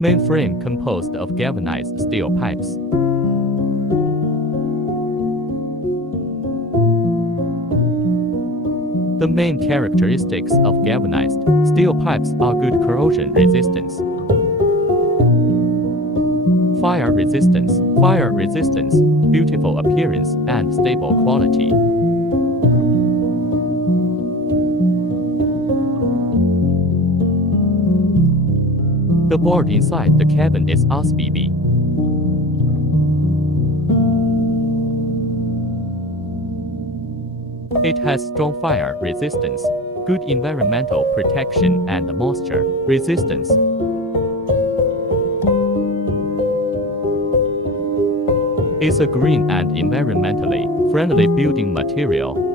Main frame composed of galvanized steel pipes. The main characteristics of galvanized steel pipes are good corrosion resistance, fire resistance, beautiful appearance, and stable quality. The board inside the cabin is RSPB. It has strong fire resistance, good environmental protection, and moisture resistance. It's a green and environmentally friendly building material.